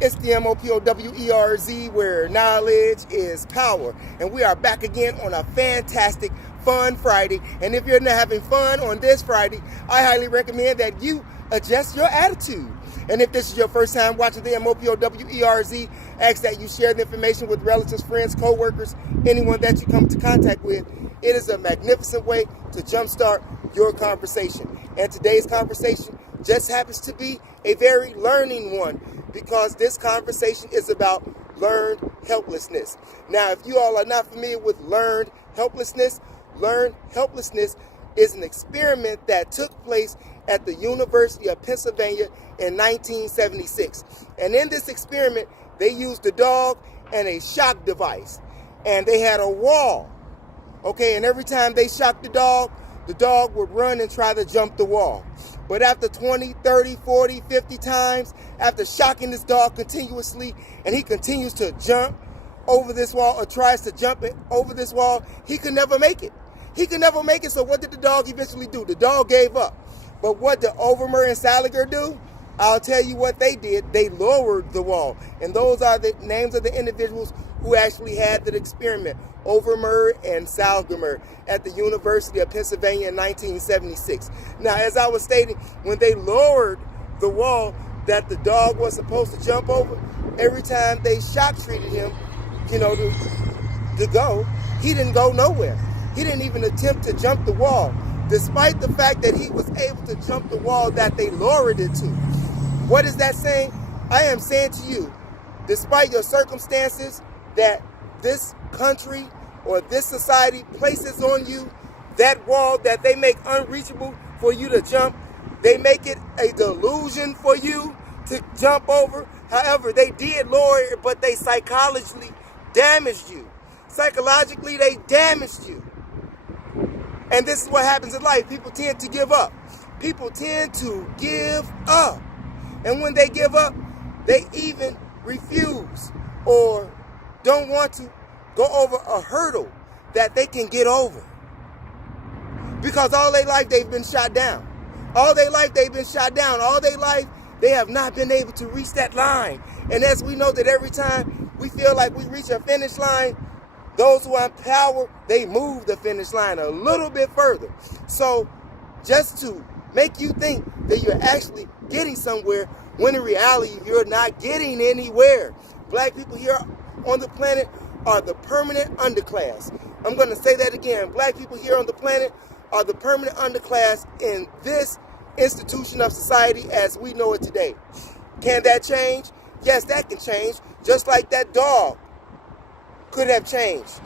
It's the MOPOWERZ, where knowledge is power. And we are back again on a fantastic, fun Friday. And if you're not having fun on this Friday, I highly recommend that you adjust your attitude. And if this is your first time watching the MOPOWERZ, ask that you share the information with relatives, friends, co-workers, anyone that you come into contact with. It is a magnificent way to jumpstart your conversation. And today's conversation just happens to be a very learning one, because this conversation is about learned helplessness. Now, if you all are not familiar with learned helplessness is an experiment that took place at the University of Pennsylvania in 1976. And in this experiment, they used a dog and a shock device. And they had a wall. Okay, and every time they shocked the dog would run and try to jump the wall. But after 20, 30, 40, 50 times, after shocking this dog continuously, and he continues to jump over this wall or tries to jump it over this wall, he could never make it. He could never make it, so what did the dog eventually do? The dog gave up. But what did Overmer and Salinger do? I'll tell you what they did. They lowered the wall. And those are the names of the individuals who actually had the experiment, Overmer and Salinger, at the University of Pennsylvania in 1976. Now, as I was stating, when they lowered the wall that the dog was supposed to jump over, every time they shock treated him, to go, he didn't go nowhere. He didn't even attempt to jump the wall, despite the fact that he was able to jump the wall that they lowered it to. What is that saying? I am saying to you, despite your circumstances that this country or this society places on you, that wall that they make unreachable for you to jump, they make it a delusion for you to jump over. However, they did lower it, but they psychologically damaged you. Psychologically, they damaged you. And this is what happens in life. People tend to give up. People tend to give up. And when they give up, they even refuse or don't want to go over a hurdle that they can get over. Because all their life they've been shot down. All their life they've been shot down. All their life they have not been able to reach that line. And as we know that every time we feel like we reach a finish line, those who are in power, they move the finish line a little bit further. So just to make you think that you're actually getting somewhere, when in reality you're not getting anywhere. Black people here on the planet are the permanent underclass. I'm going to say that again. Black people here on the planet are the permanent underclass in this institution of society as we know it today. Can that change? Yes, that can change. Just like that dog could have changed.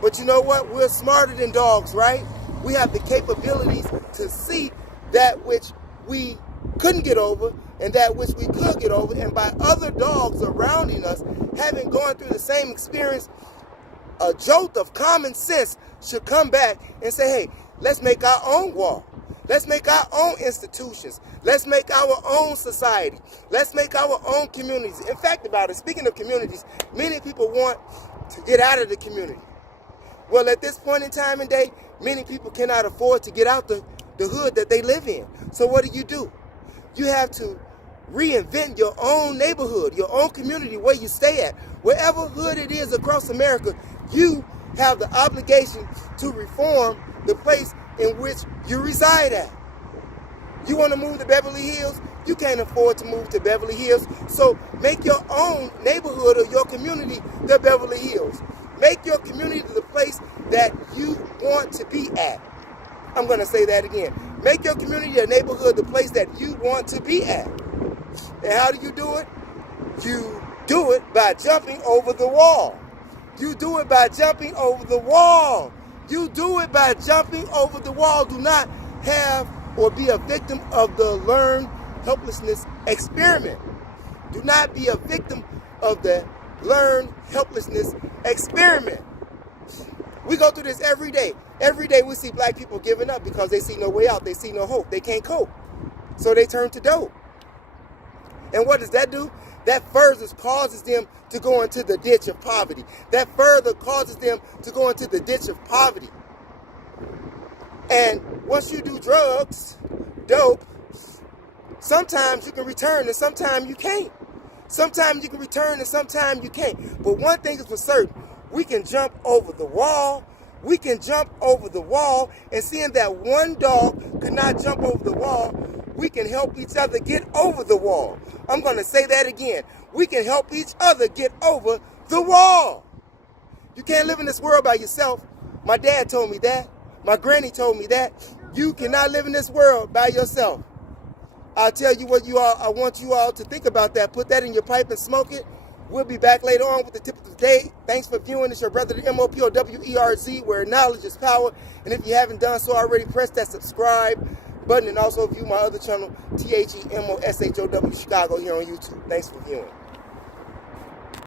But you know what? We're smarter than dogs, right? We have the capabilities to see that which we couldn't get over and that which we could get over. And by other dogs surrounding us having gone through the same experience, a jolt of common sense should come back and say, hey, let's make our own wall. Let's make our own institutions. Let's make our own society. Let's make our own communities. In fact, about it, speaking of communities, many people want to get out of the community. Well, at this point in time and day, many people cannot afford to get out the hood that they live in. So what do? You have to reinvent your own neighborhood, your own community where you stay at. Wherever hood it is across America, you have the obligation to reform the place in which you reside at. You want to move to Beverly Hills? You can't afford to move to Beverly Hills. So make your own neighborhood or your community the Beverly Hills. Make your community the place that you want to be at. I'm going to say that again. Make your community, your neighborhood, the place that you want to be at. And how do? You do it by jumping over the wall. You do it by jumping over the wall. You do it by jumping over the wall. Do not have or be a victim of the learned helplessness experiment. Do not be a victim of the learned helplessness experiment. We go through this every day. Every day we see black people giving up because they see no way out. They see no hope. They can't cope. So they turn to dope. And what does that do? That further causes them to go into the ditch of poverty. That further causes them to go into the ditch of poverty. And once you do drugs, dope, sometimes you can return and sometimes you can't. Sometimes you can return and sometimes you can't. But one thing is for certain, we can jump over the wall. We can jump over the wall, and seeing that one dog could not jump over the wall, we can help each other get over the wall. I'm going to say that again. We can help each other get over the wall. You can't live in this world by yourself. My dad told me that. My granny told me that. You cannot live in this world by yourself. I'll tell you what I want you all to think about that. Put that in your pipe and smoke it. We'll be back later on with the tip of the day. Thanks for viewing. It's your brother, the MOPOWERZ, where knowledge is power. And if you haven't done so already, press that subscribe button and also view my other channel, THEMOSHOW Chicago, here on YouTube. Thanks for viewing.